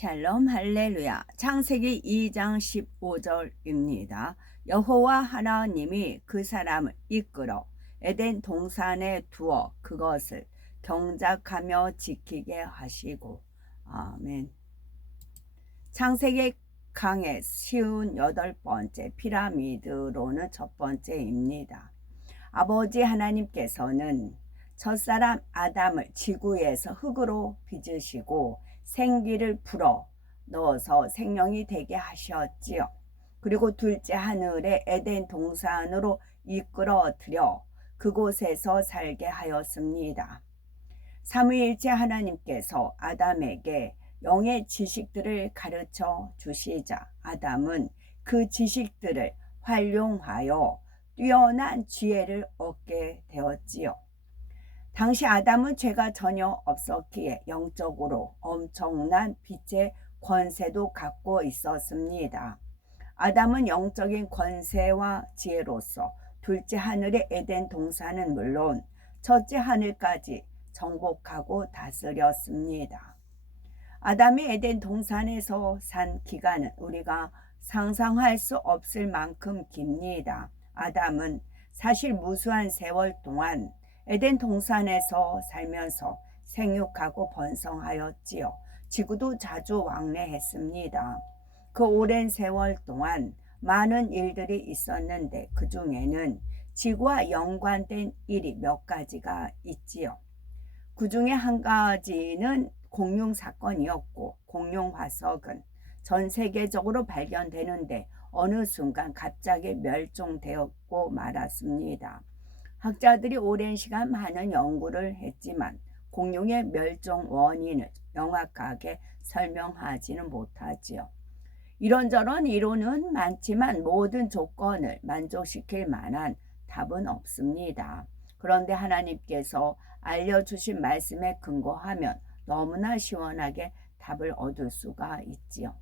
샬롬 할렐루야. 창세기 2장 15절입니다. 여호와 하나님이 그 사람을 이끌어 에덴 동산에 두어 그것을 경작하며 지키게 하시고. 아멘. 창세기 강의 쉬운 8번째 피라미드로는 첫 번째입니다. 아버지 하나님께서는 첫사람 아담을 지구에서 흙으로 빚으시고 생기를 불어 넣어서 생명이 되게 하셨지요. 그리고 둘째 하늘의 에덴 동산으로 이끌어들여 그곳에서 살게 하였습니다. 삼위일체 하나님께서 아담에게 영의 지식들을 가르쳐 주시자 아담은 그 지식들을 활용하여 뛰어난 지혜를 얻게 되었지요. 당시 아담은 죄가 전혀 없었기에 영적으로 엄청난 빛의 권세도 갖고 있었습니다. 아담은 영적인 권세와 지혜로서 둘째 하늘의 에덴 동산은 물론 첫째 하늘까지 정복하고 다스렸습니다. 아담이 에덴 동산에서 산 기간은 우리가 상상할 수 없을 만큼 깁니다. 아담은 사실 무수한 세월 동안 에덴 동산에서 살면서 생육하고 번성하였지요. 지구도 자주 왕래했습니다. 그 오랜 세월 동안 많은 일들이 있었는데 그 중에는 지구와 연관된 일이 몇 가지가 있지요. 그 중에 한 가지는 공룡 사건이었고, 공룡 화석은 전 세계적으로 발견되는데 어느 순간 갑자기 멸종되었고 말았습니다. 학자들이 오랜 시간 많은 연구를 했지만 공룡의 멸종 원인을 명확하게 설명하지는 못하지요. 이런저런 이론은 많지만 모든 조건을 만족시킬 만한 답은 없습니다. 그런데 하나님께서 알려주신 말씀에 근거하면 너무나 시원하게 답을 얻을 수가 있지요.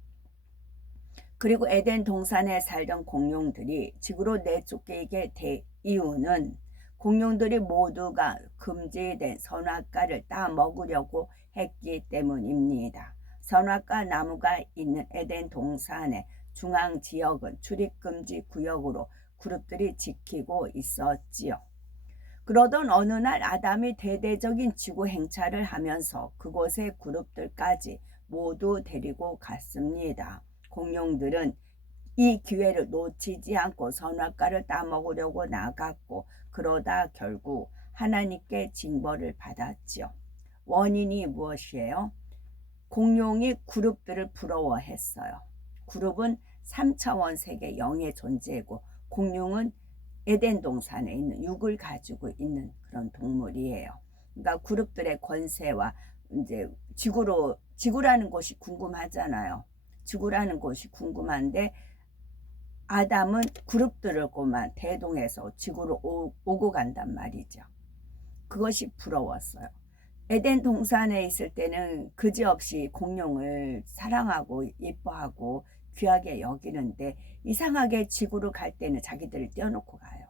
그리고 에덴 동산에 살던 공룡들이 지구로 내쫓기게 된 이유는 공룡들이 모두가 금지된 선악과를 따 먹으려고 했기 때문입니다. 선악과 나무가 있는 에덴 동산의 중앙 지역은 출입금지 구역으로 그룹들이 지키고 있었지요. 그러던 어느 날 아담이 대대적인 지구 행차를 하면서 그곳의 그룹들까지 모두 데리고 갔습니다. 공룡들은 이 기회를 놓치지 않고 선악과를 따먹으려고 나갔고 그러다 결국 하나님께 징벌을 받았지요. 원인이 무엇이에요? 공룡이 그룹들을 부러워했어요. 그룹은 3차원 세계 영의 존재고 공룡은 에덴 동산에 있는 육을 가지고 있는 그런 동물이에요. 그러니까 그룹들의 권세와 이제 지구라는 곳이 궁금하잖아요. 지구라는 곳이 궁금한데 아담은 그룹들을만 대동해서 지구로 오고 간단 말이죠. 그것이 부러웠어요. 에덴 동산에 있을 때는 그지없이 공룡을 사랑하고 예뻐하고 귀하게 여기는데 이상하게 지구로 갈 때는 자기들을 떼어놓고 가요.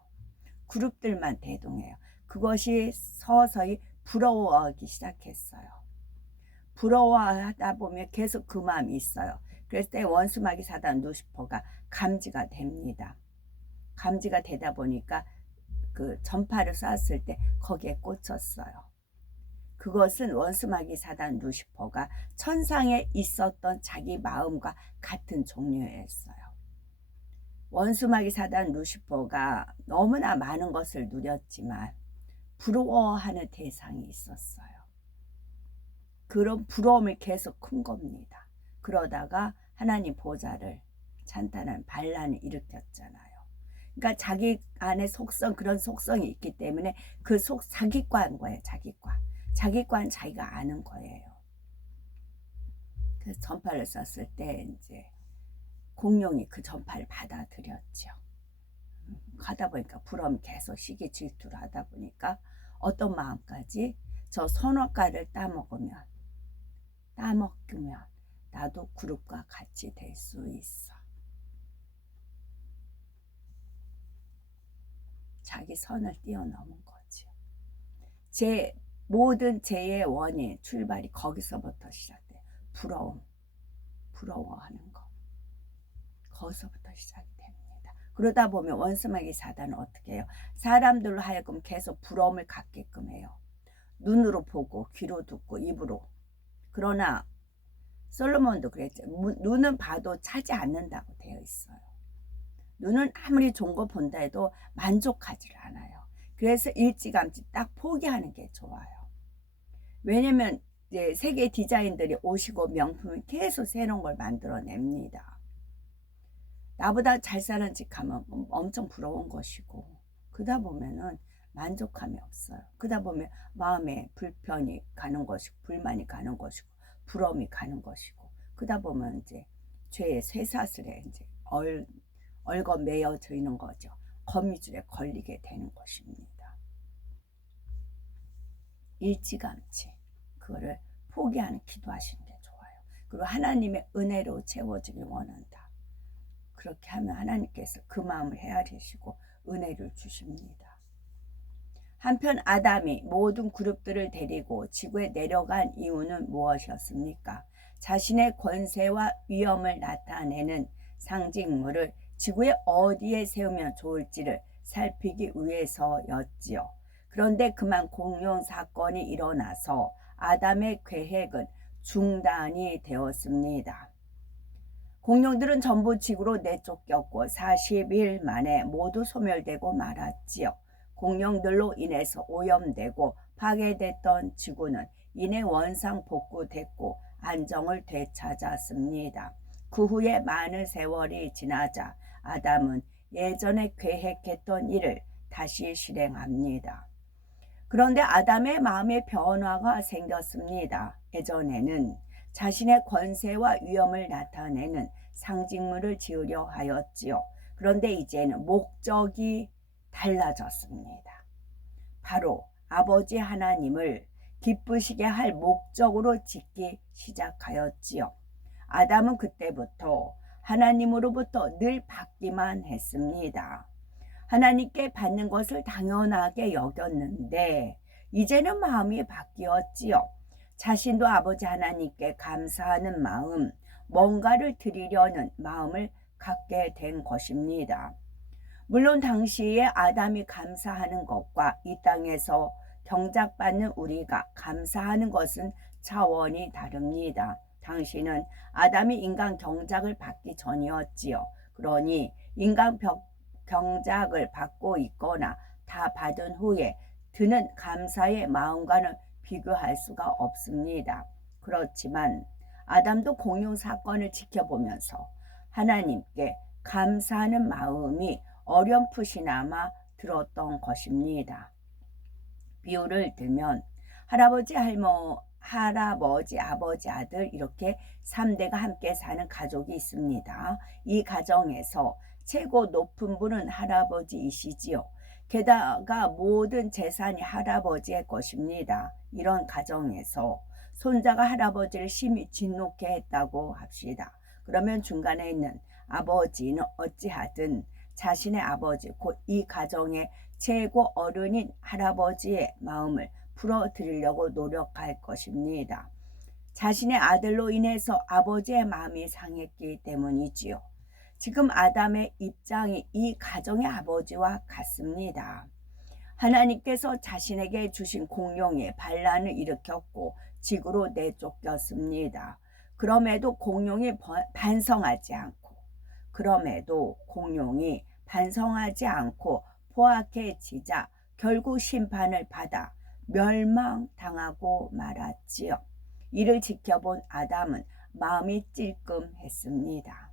그룹들만 대동해요. 그것이 서서히 부러워하기 시작했어요. 부러워하다 보면 계속 그 마음이 있어요. 그랬을 때 원수마귀 사단 루시퍼가 감지가 됩니다. 감지가 되다 보니까 그 전파를 쐈을 때 거기에 꽂혔어요. 그것은 원수마귀 사단 루시퍼가 천상에 있었던 자기 마음과 같은 종류였어요. 원수마귀 사단 루시퍼가 너무나 많은 것을 누렸지만 부러워하는 대상이 있었어요. 그런 부러움이 계속 큰 겁니다. 그러다가 하나님 보좌를 찬탄한 반란을 일으켰잖아요. 그러니까 자기 안에 속성, 그런 속성이 있기 때문에 그 자기과인 거예요. 자기과는 자기가 아는 거예요. 그래서 전파를 썼을 때 이제 공룡이 그 전파를 받아들였죠. 하다 보니까 부러움이 계속 시기 질투를 하다 보니까 어떤 마음까지 저 선악과를 따먹으면 나도 그룹과 같이 될 수 있어. 자기 선을 뛰어넘은 거죠. 모든 죄의 원인, 출발이 거기서부터 시작돼요. 부러움. 부러워하는 거. 거기서부터 시작이 됩니다. 그러다 보면 원수마귀 사단은 어떻게 해요? 사람들로 하여금 계속 부러움을 갖게끔 해요. 눈으로 보고 귀로 듣고 입으로. 그러나 솔로몬도 그랬죠. 눈은 봐도 차지 않는다고 되어 있어요. 눈은 아무리 좋은 거 본다 해도 만족하지 않아요. 그래서 일찌감치 딱 포기하는 게 좋아요. 왜냐면 이제 세계 디자인들이 오시고 명품을 계속 새로운 걸 만들어냅니다. 나보다 잘 사는 집 하면 엄청 부러운 것이고, 그러다 보면은 만족감이 없어요. 그러다 보면 마음에 불편이 가는 것이고, 불만이 가는 것이고, 부러움이 가는 것이고, 그러다 보면 이제 죄의 쇠사슬에 이제 얽어매여져 있는 거죠. 거미줄에 걸리게 되는 것입니다. 일찌감치 그거를 포기하는 기도하시는 게 좋아요. 그리고 하나님의 은혜로 채워지길 원한다. 그렇게 하면 하나님께서 그 마음을 헤아리시고 은혜를 주십니다. 한편 아담이 모든 그룹들을 데리고 지구에 내려간 이유는 무엇이었습니까? 자신의 권세와 위엄을 나타내는 상징물을 지구의 어디에 세우면 좋을지를 살피기 위해서였지요. 그런데 그만 공룡 사건이 일어나서 아담의 계획은 중단이 되었습니다. 공룡들은 전부 지구로 내쫓겼고 40일 만에 모두 소멸되고 말았지요. 공룡들로 인해서 오염되고 파괴됐던 지구는 이내 원상복구됐고 안정을 되찾았습니다. 그 후에 많은 세월이 지나자 아담은 예전에 계획했던 일을 다시 실행합니다. 그런데 아담의 마음에 변화가 생겼습니다. 예전에는 자신의 권세와 위엄을 나타내는 상징물을 지으려 하였지요. 그런데 이제는 목적이 달라졌습니다. 바로 아버지 하나님을 기쁘시게 할 목적으로 짓기 시작하였지요. 아담은 그때부터 하나님으로부터 늘 받기만 했습니다. 하나님께 받는 것을 당연하게 여겼는데 이제는 마음이 바뀌었지요. 자신도 아버지 하나님께 감사하는 마음, 뭔가를 드리려는 마음을 갖게 된 것입니다. 물론 당시에 아담이 감사하는 것과 이 땅에서 경작받는 우리가 감사하는 것은 차원이 다릅니다. 당시는 아담이 인간 경작을 받기 전이었지요. 그러니 인간 경작을 받고 있거나 다 받은 후에 드는 감사의 마음과는 비교할 수가 없습니다. 그렇지만 아담도 공룡 사건을 지켜보면서 하나님께 감사하는 마음이 어렴풋이나마 들었던 것입니다. 비유를 들면 할아버지, 아버지, 아들 이렇게 3대가 함께 사는 가족이 있습니다. 이 가정에서 최고 높은 분은 할아버지이시지요. 게다가 모든 재산이 할아버지의 것입니다. 이런 가정에서 손자가 할아버지를 심히 진노케 했다고 합시다. 그러면 중간에 있는 아버지는 어찌하든 자신의 아버지, 곧 이 가정의 최고 어른인 할아버지의 마음을 풀어드리려고 노력할 것입니다. 자신의 아들로 인해서 아버지의 마음이 상했기 때문이지요. 지금 아담의 입장이 이 가정의 아버지와 같습니다. 하나님께서 자신에게 주신 공룡이 반란을 일으켰고 지구로 내쫓겼습니다. 그럼에도 공룡이 포악해지자 결국 심판을 받아 멸망당하고 말았지요. 이를 지켜본 아담은 마음이 찔끔했습니다.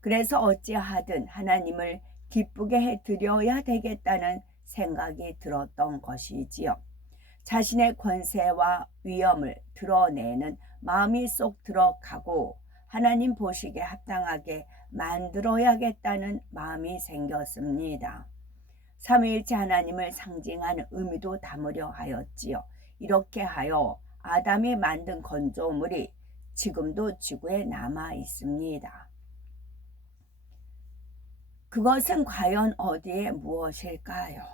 그래서 어찌하든 하나님을 기쁘게 해드려야 되겠다는 생각이 들었던 것이지요. 자신의 권세와 위엄을 드러내는 마음이 쏙 들어가고 하나님 보시기에 합당하게 만들어야겠다는 마음이 생겼습니다. 삼위일체 하나님을 상징하는 의미도 담으려 하였지요. 이렇게 하여 아담이 만든 건조물이 지금도 지구에 남아 있습니다. 그것은 과연 어디에 무엇일까요?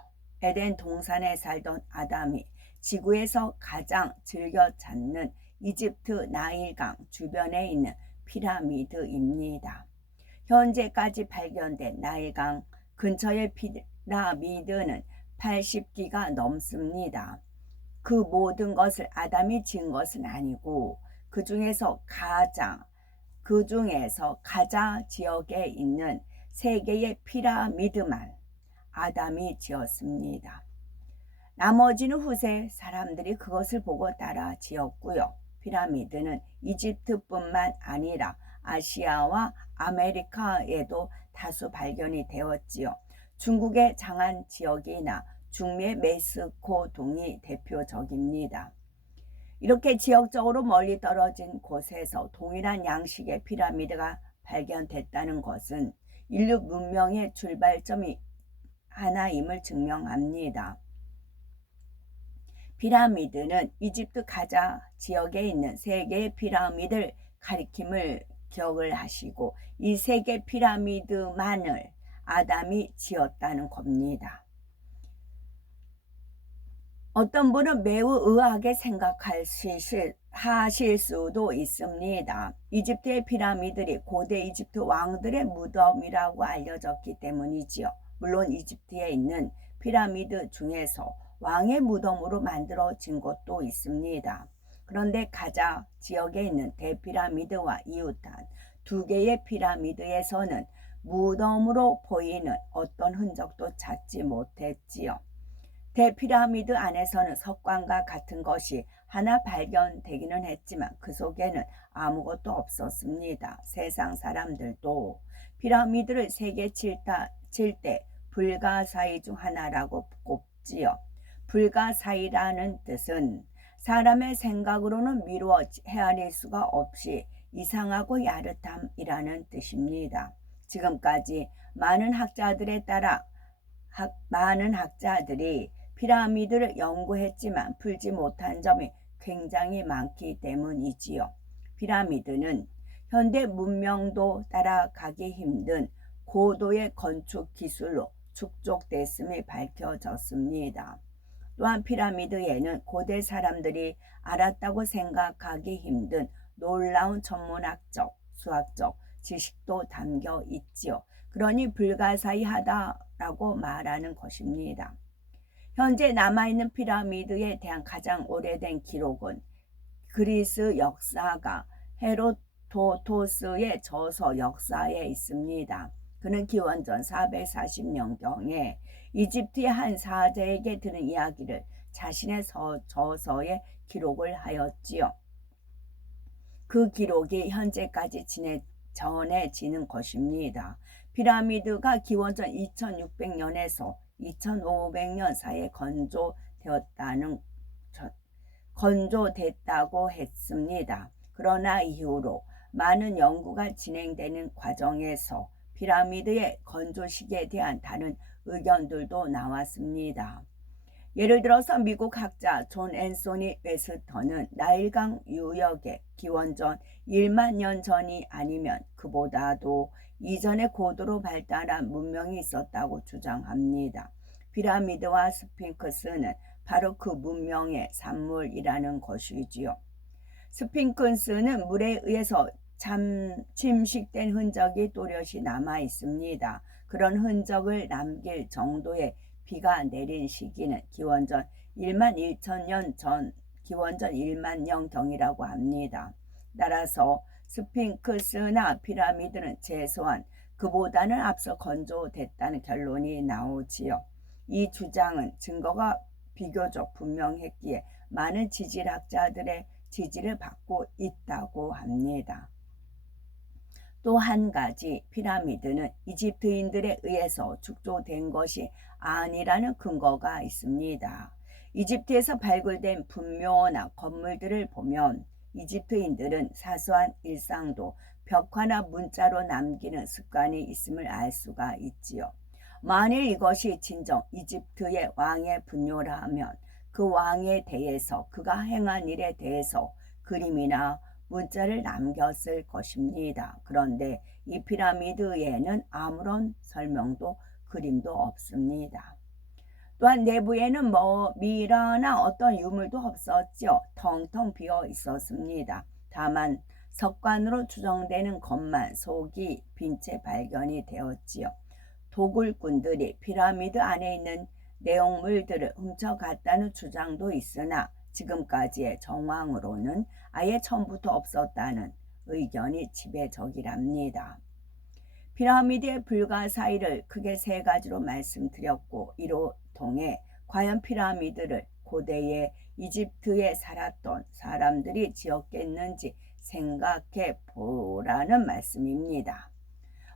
에덴 동산에 살던 아담이 지구에서 가장 즐겨 찾는 이집트 나일강 주변에 있는 피라미드입니다. 현재까지 발견된 나일강 근처의 피라미드는 80기가 넘습니다. 그 모든 것을 아담이 지은 것은 아니고 그 중에서 가자 지역에 있는 3개의 피라미드만 아담이 지었습니다. 나머지는 후세 사람들이 그것을 보고 따라 지었고요. 피라미드는 이집트뿐만 아니라 아시아와 아메리카에도 다수 발견이 되었지요. 중국의 장안 지역이나 중미의 멕시코동이 대표적입니다. 이렇게 지역적으로 멀리 떨어진 곳에서 동일한 양식의 피라미드가 발견됐다는 것은 인류 문명의 출발점이 하나임을 증명합니다. 피라미드는 이집트 가자 지역에 있는 3개의 피라미드를 가리킴을 기억을 하시고 이 3개 피라미드만을 아담이 지었다는 겁니다. 어떤 분은 매우 의아하게 생각하실 수도 있습니다. 이집트의 피라미드들이 고대 이집트 왕들의 무덤이라고 알려졌기 때문이지요. 물론 이집트에 있는 피라미드 중에서 왕의 무덤으로 만들어진 곳도 있습니다. 그런데 가자 지역에 있는 대피라미드와 이웃한 2개의 피라미드에서는 무덤으로 보이는 어떤 흔적도 찾지 못했지요. 대피라미드 안에서는 석관과 같은 것이 하나 발견되기는 했지만 그 속에는 아무것도 없었습니다. 세상 사람들도 피라미드를 3개 칠 때 불가사의 중 하나라고 꼽지요. 불가사의라는 뜻은 사람의 생각으로는 미루어 헤아릴 수가 없이 이상하고 야릇함이라는 뜻입니다. 지금까지 많은 학자들이 피라미드를 연구했지만 풀지 못한 점이 굉장히 많기 때문이지요. 피라미드는 현대 문명도 따라가기 힘든 고도의 건축 기술로 축적됐음이 밝혀졌습니다. 또한 피라미드에는 고대 사람들이 알았다고 생각하기 힘든 놀라운 천문학적, 수학적 지식도 담겨 있지요. 그러니 불가사의하다라고 말하는 것입니다. 현재 남아있는 피라미드에 대한 가장 오래된 기록은 그리스 역사가 헤로도토스의 저서 역사에 있습니다. 그는 기원전 440년경에 이집트의 한 사제에게 들은 이야기를 자신의 저서에 기록을 하였지요. 그 기록이 현재까지 전해지는 것입니다. 피라미드가 기원전 2600년에서 2500년 사이에 건조됐다고 했습니다. 그러나 이후로 많은 연구가 진행되는 과정에서 피라미드의 건조 시기에 대한 다른 의견들도 나왔습니다. 예를 들어서 미국 학자 존 앤소니 웨스터는 나일강 유역에 기원전 1만 년 전이 아니면 그보다도 이전에 고도로 발달한 문명이 있었다고 주장합니다. 피라미드와 스핑크스는 바로 그 문명의 산물이라는 것이지요. 스핑크스는 물에 의해서 침식된 흔적이 또렷이 남아 있습니다. 그런 흔적을 남길 정도의 비가 내린 시기는 기원전 1만 1천년 전, 기원전 1만 년경이라고 합니다. 따라서 스핑크스나 피라미드는 최소한 그보다는 앞서 건조됐다는 결론이 나오지요. 이 주장은 증거가 비교적 분명했기에 많은 지질학자들의 지지를 받고 있다고 합니다. 또 한 가지, 피라미드는 이집트인들에 의해서 축조된 것이 아니라는 근거가 있습니다. 이집트에서 발굴된 분묘나 건물들을 보면 이집트인들은 사소한 일상도 벽화나 문자로 남기는 습관이 있음을 알 수가 있지요. 만일 이것이 진정 이집트의 왕의 분묘라면 그 왕에 대해서, 그가 행한 일에 대해서 그림이나 문자를 남겼을 것입니다. 그런데 이 피라미드에는 아무런 설명도 그림도 없습니다. 또한 내부에는 미라나 어떤 유물도 없었죠. 텅텅 비어 있었습니다. 다만 석관으로 추정되는 것만 속이 빈 채 발견이 되었지요. 도굴꾼들이 피라미드 안에 있는 내용물들을 훔쳐갔다는 주장도 있으나 지금까지의 정황으로는 아예 처음부터 없었다는 의견이 지배적이랍니다. 피라미드의 불가사의를 크게 세 가지로 말씀드렸고, 이로 통해 과연 피라미드를 고대의 이집트에 살았던 사람들이 지었겠는지 생각해 보라는 말씀입니다.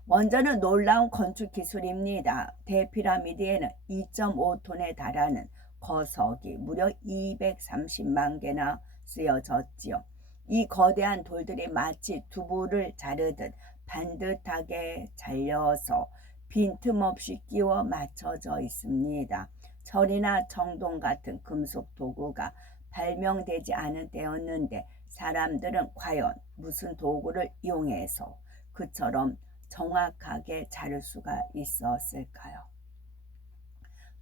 먼저는 놀라운 건축 기술입니다. 대피라미드에는 2.5톤에 달하는 거석이 무려 230만 개나 쓰여졌지요. 이 거대한 돌들이 마치 두부를 자르듯 반듯하게 잘려서 빈틈없이 끼워 맞춰져 있습니다. 철이나 청동 같은 금속 도구가 발명되지 않은 때였는데 사람들은 과연 무슨 도구를 이용해서 그처럼 정확하게 자를 수가 있었을까요?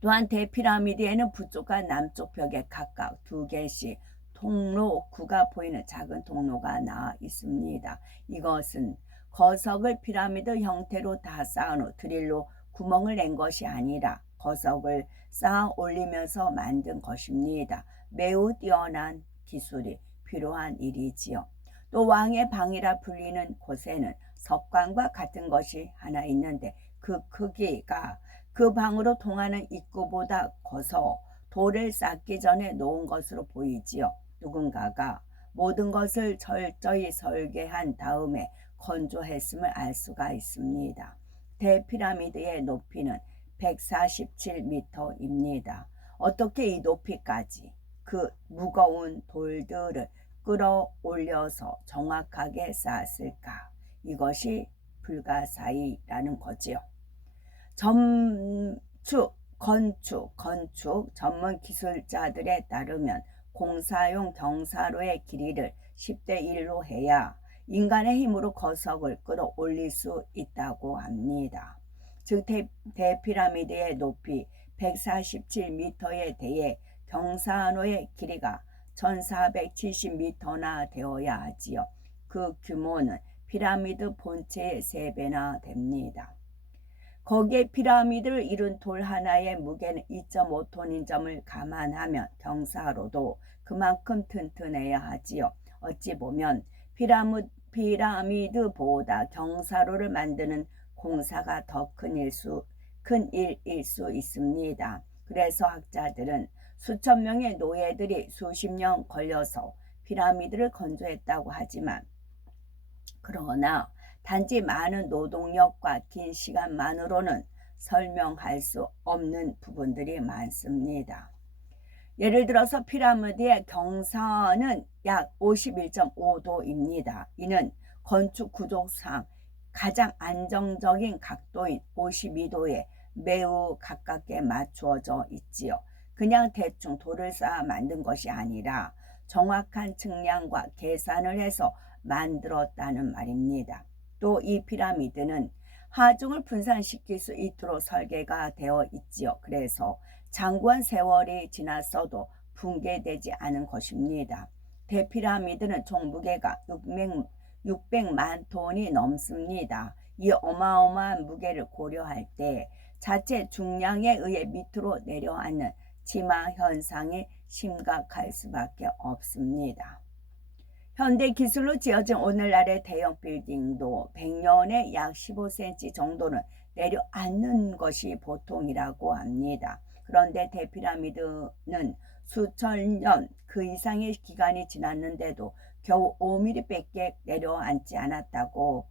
또한 대피라미드에는 북쪽과 남쪽 벽에 각각 2개씩 통로구가 보이는 작은 통로가 나와 있습니다. 이것은 거석을 피라미드 형태로 다 쌓은 후 드릴로 구멍을 낸 것이 아니라 거석을 쌓아 올리면서 만든 것입니다. 매우 뛰어난 기술이 필요한 일이지요. 또 왕의 방이라 불리는 곳에는 석관과 같은 것이 하나 있는데 그 크기가 그 방으로 통하는 입구보다 커서 돌을 쌓기 전에 놓은 것으로 보이지요. 누군가가 모든 것을 철저히 설계한 다음에 건조했음을 알 수가 있습니다. 대피라미드의 높이는 147m입니다. 어떻게 이 높이까지 그 무거운 돌들을 끌어올려서 정확하게 쌓았을까? 이것이 불가사의라는 거지요. 건축 전문 기술자들에 따르면 공사용 경사로의 길이를 10대 1로 해야 인간의 힘으로 거석을 끌어올릴 수 있다고 합니다. 즉 대피라미드의 높이 147m에 대해 경사로의 길이가 1470m나 되어야 하지요. 그 규모는 피라미드 본체의 3배나 됩니다. 거기에 피라미드를 이룬 돌 하나의 무게는 2.5톤인 점을 감안하면 경사로도 그만큼 튼튼해야 하지요. 어찌 보면 피라미드보다 경사로를 만드는 공사가 더 큰 일일 수 있습니다. 그래서 학자들은 수천 명의 노예들이 수십 년 걸려서 피라미드를 건조했다고 하지만, 그러나 단지 많은 노동력과 긴 시간만으로는 설명할 수 없는 부분들이 많습니다. 예를 들어서 피라미드의 경사는 약 51.5도입니다. 이는 건축 구조상 가장 안정적인 각도인 52도에 매우 가깝게 맞추어져 있지요. 그냥 대충 돌을 쌓아 만든 것이 아니라 정확한 측량과 계산을 해서 만들었다는 말입니다. 또 이 피라미드는 하중을 분산시킬 수 있도록 설계가 되어 있지요. 그래서 장구한 세월이 지났어도 붕괴되지 않은 것입니다. 대피라미드는 총 무게가 600만 톤이 넘습니다. 이 어마어마한 무게를 고려할 때 자체 중량에 의해 밑으로 내려앉는 지마 현상이 심각할 수밖에 없습니다. 현대 기술로 지어진 오늘날의 대형 빌딩도 100년에 약 15cm 정도는 내려앉는 것이 보통이라고 합니다. 그런데 대피라미드는 수천 년 그 이상의 기간이 지났는데도 겨우 5mm밖에 내려앉지 않았다고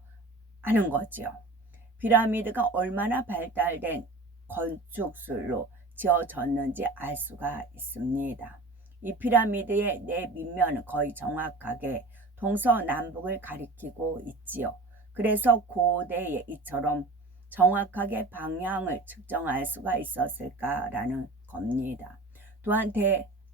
하는 거죠. 피라미드가 얼마나 발달된 건축술로 지어졌는지 알 수가 있습니다. 이 피라미드의 내 밑면은 거의 정확하게 동서남북을 가리키고 있지요. 그래서 고대의 이처럼 정확하게 방향을 측정할 수가 있었을까라는 겁니다.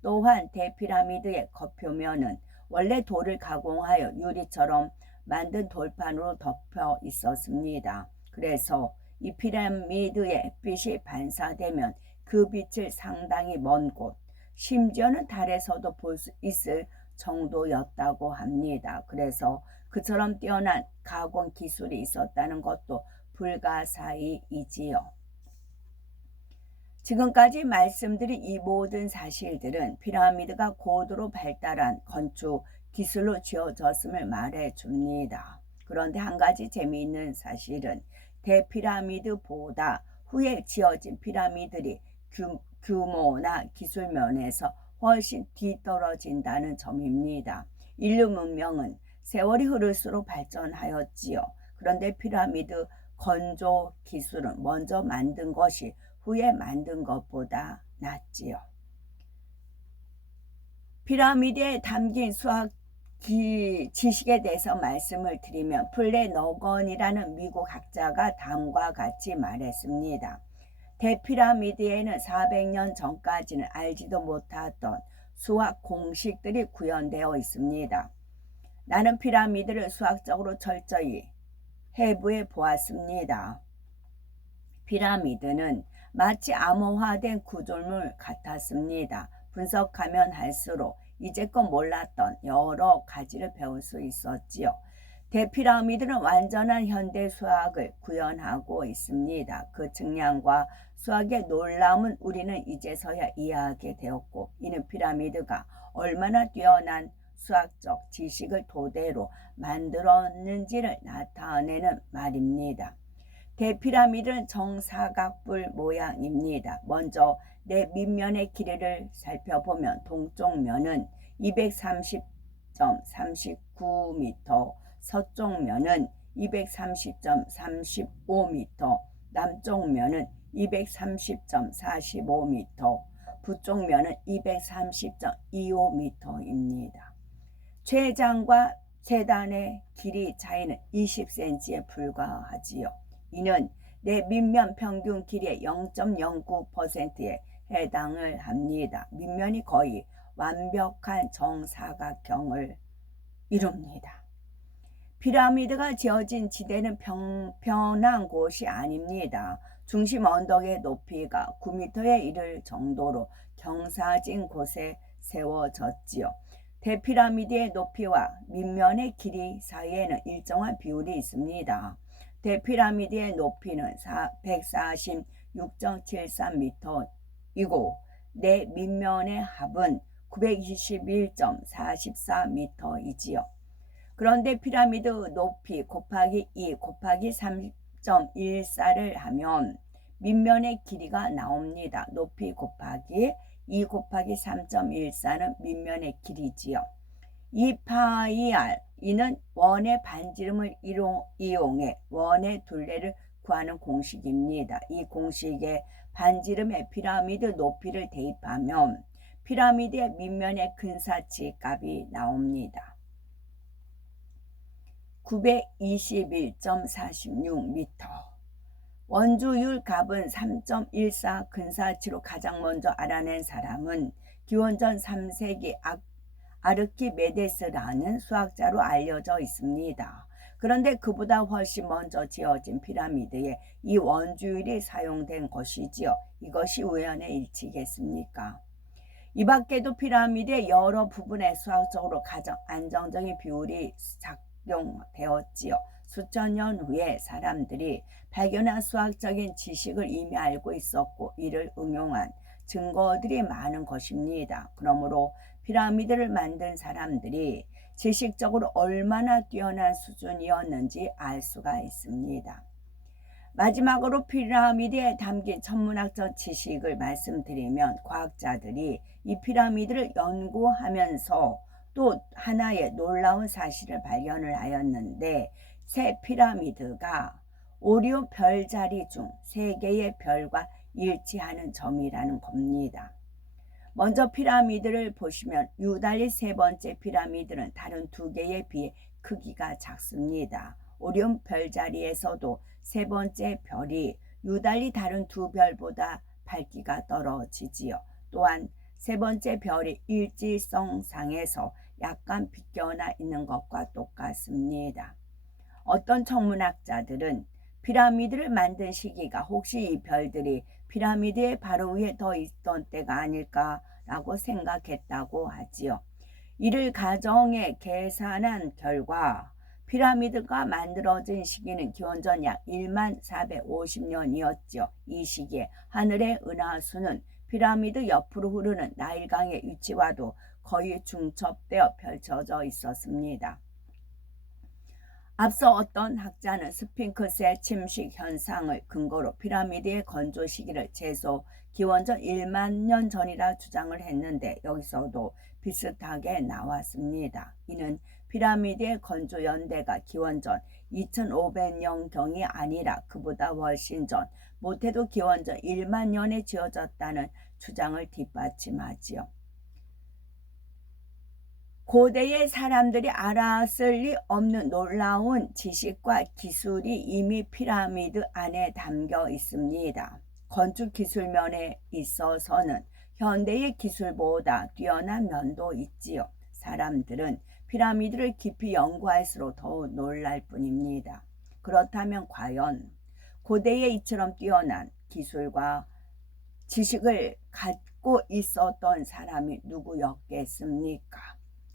또한 대피라미드의 겉표면은 원래 돌을 가공하여 유리처럼 만든 돌판으로 덮여 있었습니다. 그래서 이 피라미드의 빛이 반사되면 그 빛을 상당히 먼 곳, 심지어는 달에서도 볼 수 있을 정도였다고 합니다. 그래서 그처럼 뛰어난 가공 기술이 있었다는 것도 불가사의이지요. 지금까지 말씀드린 이 모든 사실들은 피라미드가 고도로 발달한 건축 기술로 지어졌음을 말해줍니다. 그런데 한 가지 재미있는 사실은 대피라미드보다 후에 지어진 피라미드들이 규모나 기술 면에서 훨씬 뒤떨어진다는 점입니다. 인류 문명은 세월이 흐를수록 발전하였지요. 그런데 피라미드 건조 기술은 먼저 만든 것이 후에 만든 것보다 낫지요. 피라미드에 담긴 수학 지식에 대해서 말씀을 드리면 플래너건이라는 미국 학자가 다음과 같이 말했습니다. 대피라미드에는 400년 전까지는 알지도 못했던 수학 공식들이 구현되어 있습니다. 나는 피라미드를 수학적으로 철저히 해부해 보았습니다. 피라미드는 마치 암호화된 구조물 같았습니다. 분석하면 할수록 이제껏 몰랐던 여러 가지를 배울 수 있었지요. 대피라미드는 완전한 현대 수학을 구현하고 있습니다. 그 측량과 수학의 놀라움은 우리는 이제서야 이해하게 되었고, 이는 피라미드가 얼마나 뛰어난 수학적 지식을 토대로 만들었는지를 나타내는 말입니다. 대피라미드는 정사각뿔 모양입니다. 먼저 내 밑면의 길이를 살펴보면 동쪽 면은 230.39m, 서쪽 면은 230.35m, 남쪽 면은 230.45m, 북쪽 면은 230.25m입니다. 최장과 최단의 길이 차이는 20cm에 불과하지요. 이는 내 밑면 평균 길이의 0.09%에 해당을 합니다. 밑면이 거의 완벽한 정사각형을 이룹니다. 피라미드가 지어진 지대는 평평한 곳이 아닙니다. 중심 언덕의 높이가 9m에 이를 정도로 경사진 곳에 세워졌지요. 대피라미드의 높이와 밑면의 길이 사이에는 일정한 비율이 있습니다. 대피라미드의 높이는 146.73m이고 내 밑면의 합은 921.44m이지요. 그런데 피라미드 높이 곱하기 2 곱하기 3.14를 하면 밑면의 길이가 나옵니다. 높이 곱하기 2 곱하기 3.14는 밑면의 길이지요. 2파이r 이는 원의 반지름을 이용해 원의 둘레를 구하는 공식입니다. 이 공식에 반지름의 피라미드 높이를 대입하면 피라미드의 밑면의 근사치 값이 나옵니다. 921.46m. 원주율 값은 3.14 근사치로 가장 먼저 알아낸 사람은 기원전 3세기 아르키메데스라는 수학자로 알려져 있습니다. 그런데 그보다 훨씬 먼저 지어진 피라미드에 이 원주율이 사용된 것이지요. 이것이 우연의 일치겠습니까? 이 밖에도 피라미드의 여러 부분에 수학적으로 가장 안정적인 비율이 작용되었지요. 수천 년 후에 사람들이 발견한 수학적인 지식을 이미 알고 있었고 이를 응용한 증거들이 많은 것입니다. 그러므로 피라미드를 만든 사람들이 지식적으로 얼마나 뛰어난 수준이었는지 알 수가 있습니다. 마지막으로 피라미드에 담긴 천문학적 지식을 말씀드리면 과학자들이 이 피라미드를 연구하면서 또 하나의 놀라운 사실을 발견을 하였는데 새 피라미드가 오리온 별자리 중 3개의 별과 일치하는 점이라는 겁니다. 먼저 피라미드를 보시면 유달리 세 번째 피라미드는 다른 2개에 비해 크기가 작습니다. 오리온 별자리에서도 세 번째 별이 유달리 다른 2별보다 밝기가 떨어지지요. 또한 세 번째 별이 일지성상에서 약간 비껴나 있는 것과 똑같습니다. 어떤 천문학자들은 피라미드를 만든 시기가 혹시 이 별들이 피라미드의 바로 위에 더 있던 때가 아닐까라고 생각했다고 하지요. 이를 가정해 계산한 결과 피라미드가 만들어진 시기는 기원전 약 1450년이었죠. 이 시기에 하늘의 은하수는 피라미드 옆으로 흐르는 나일강의 위치와도 거의 중첩되어 펼쳐져 있었습니다. 앞서 어떤 학자는 스핑크스의 침식 현상을 근거로 피라미드의 건조 시기를 최소 기원전 1만 년 전이라 주장을 했는데 여기서도 비슷하게 나왔습니다. 이는 피라미드의 건조 연대가 기원전 2500년경이 아니라 그보다 훨씬 전, 못해도 기원전 1만 년에 지어졌다는 주장을 뒷받침하지요. 고대의 사람들이 알았을 리 없는 놀라운 지식과 기술이 이미 피라미드 안에 담겨 있습니다. 건축 기술면에 있어서는 현대의 기술보다 뛰어난 면도 있지요. 사람들은 피라미드를 깊이 연구할수록 더욱 놀랄 뿐입니다. 그렇다면 과연 고대에 이처럼 뛰어난 기술과 지식을 갖고 있었던 사람이 누구였겠습니까?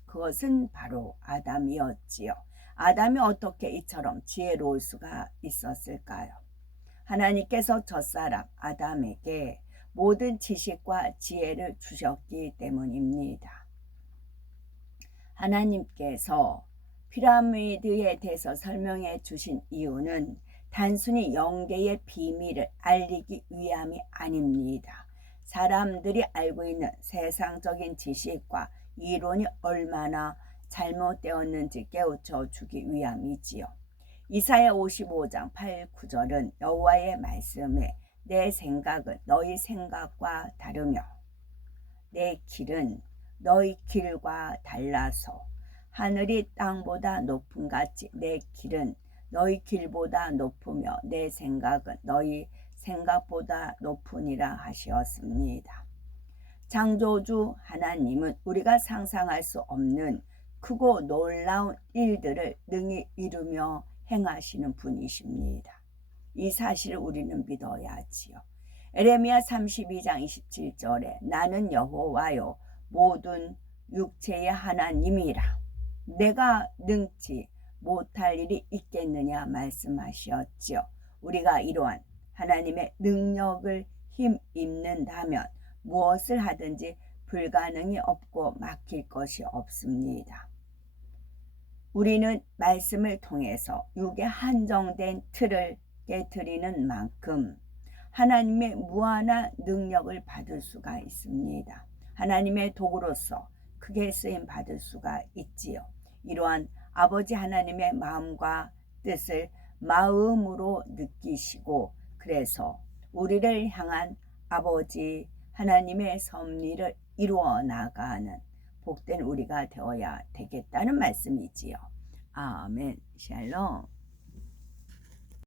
그것은 바로 아담이었지요. 아담이 어떻게 이처럼 지혜로울 수가 있었을까요? 하나님께서 첫사람 아담에게 모든 지식과 지혜를 주셨기 때문입니다. 하나님께서 피라미드에 대해서 설명해 주신 이유는 단순히 영계의 비밀을 알리기 위함이 아닙니다. 사람들이 알고 있는 세상적인 지식과 이론이 얼마나 잘못되었는지 깨우쳐 주기 위함이지요. 이사야 55장 8, 9절은 여호와의 말씀에 내 생각은 너희 생각과 다르며 내 길은 너희 길과 달라서 하늘이 땅보다 높음같이 내 길은 너희 길보다 높으며 내 생각은 너희 생각보다 높으니라 하시었습니다. 창조주 하나님은 우리가 상상할 수 없는 크고 놀라운 일들을 능히 이루며 행하시는 분이십니다. 이 사실을 우리는 믿어야지요. 에레미야 32장 27절에 나는 여호와요 모든 육체의 하나님이라 내가 능치 못할 일이 있겠느냐 말씀하셨지요. 우리가 이러한 하나님의 능력을 힘입는다면 무엇을 하든지 불가능이 없고 막힐 것이 없습니다. 우리는 말씀을 통해서 육의 한정된 틀을 깨트리는 만큼 하나님의 무한한 능력을 받을 수가 있습니다. 하나님의 도구로서 크게 쓰임 받을 수가 있지요. 이러한 아버지 하나님의 마음과 뜻을 마음으로 느끼시고 그래서 우리를 향한 아버지 하나님의 섭리를 이루어 나가는 복된 우리가 되어야 되겠다는 말씀이지요. 아멘. 샬롬.